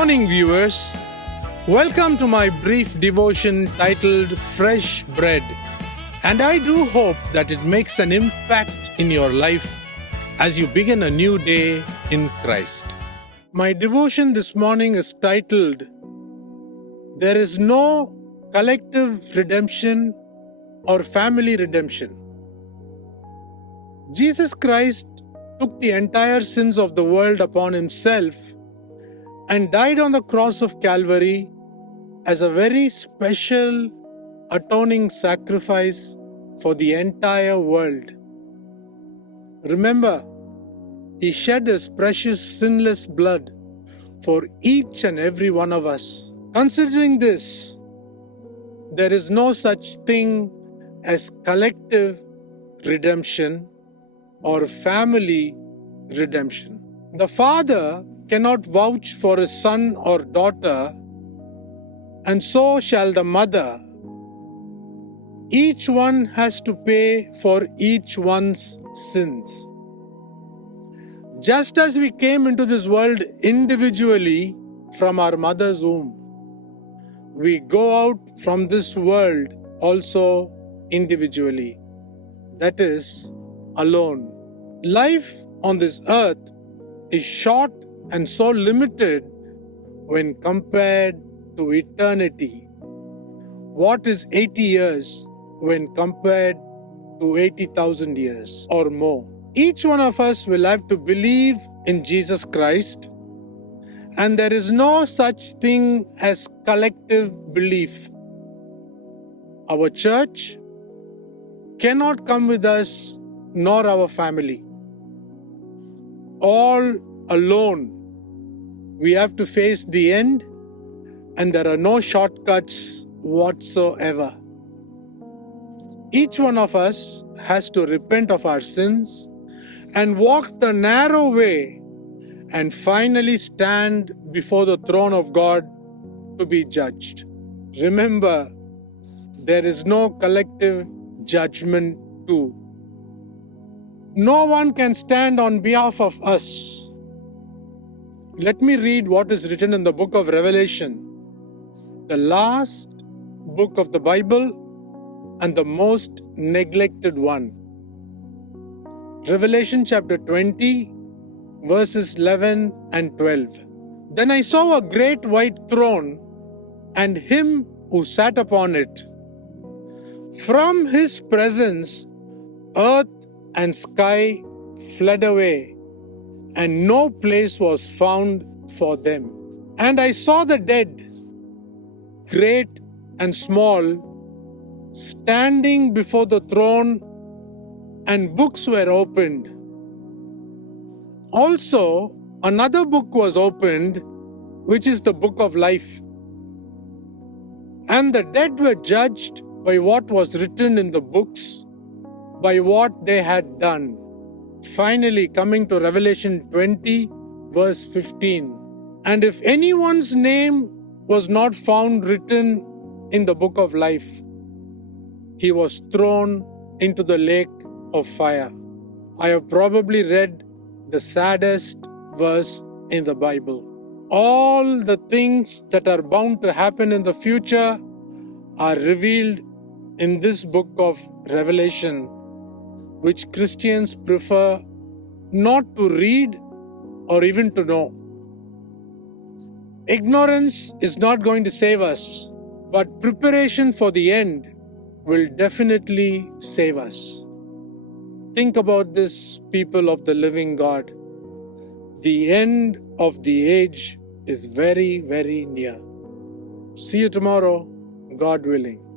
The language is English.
morning, viewers. Welcome to my brief devotion titled Fresh Bread. And I do hope that it makes an impact in your life as you begin a new day in Christ. My devotion this morning is titled, There is no collective redemption or family redemption. Jesus Christ took the entire sins of the world upon himself and died on the cross of Calvary as a very special atoning sacrifice for the entire world. Remember, he shed his precious sinless blood for each and every one of us. Considering this, there is no such thing as collective redemption or family redemption. The father cannot vouch for his son or daughter, and so shall the mother. Each one has to pay for each one's sins. Just as we came into this world individually from our mother's womb, we go out from this world also individually. That is, alone. Life on this earth is short and so limited when compared to eternity. What is 80 years when compared to 80,000 years or more? Each one of us will have to believe in Jesus Christ, and there is no such thing as collective belief. Our church cannot come with us, nor our family. All alone, we have to face the end, and there are no shortcuts whatsoever. Each one of us has to repent of our sins and walk the narrow way and finally stand before the throne of God to be judged. Remember, there is no collective judgment too. No one can stand on behalf of us. Let me read what is written in the book of Revelation, the last book of the Bible and the most neglected one. Revelation chapter 20, verses 11 and 12. Then I saw a great white throne and him who sat upon it. From his presence, earth and sky fled away, and no place was found for them. And I saw the dead, great and small, standing before the throne, and books were opened. Also, another book was opened, which is the book of life. And the dead were judged by what was written in the books, by what they had done. Finally, coming to Revelation 20, verse 15. And if anyone's name was not found written in the book of life, he was thrown into the lake of fire. I have probably read the saddest verse in the Bible. All the things that are bound to happen in the future are revealed in this book of Revelation, which Christians prefer not to read or even to know. Ignorance is not going to save us, but preparation for the end will definitely save us. Think about this, people of the living God. The end of the age is very, very near. See you tomorrow, God willing.